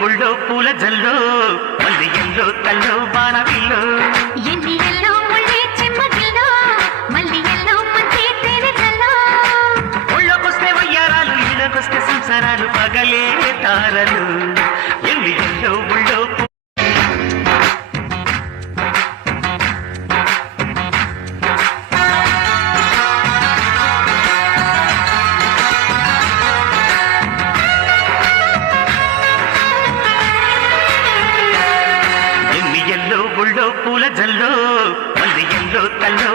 గుళ్ళో పూల జల్లో మల్లి ఎల్లో తల్లో బాణవిల్లో ఎన్ని ఎల్లో ముళ్ళే చెమ్మగిల్లో మల్లి ఎల్లో మంచి తేనె జల్లో ఒళ్ళకొస్తే వయ్యారాలు ఇళ్ళకొస్తే సంసారాలు పగలే తారలు ఎన్ని ఎల్లో గుళ్ళో గుళ్ళో పూల జల్లో మల్లి ఎల్లో తల్లో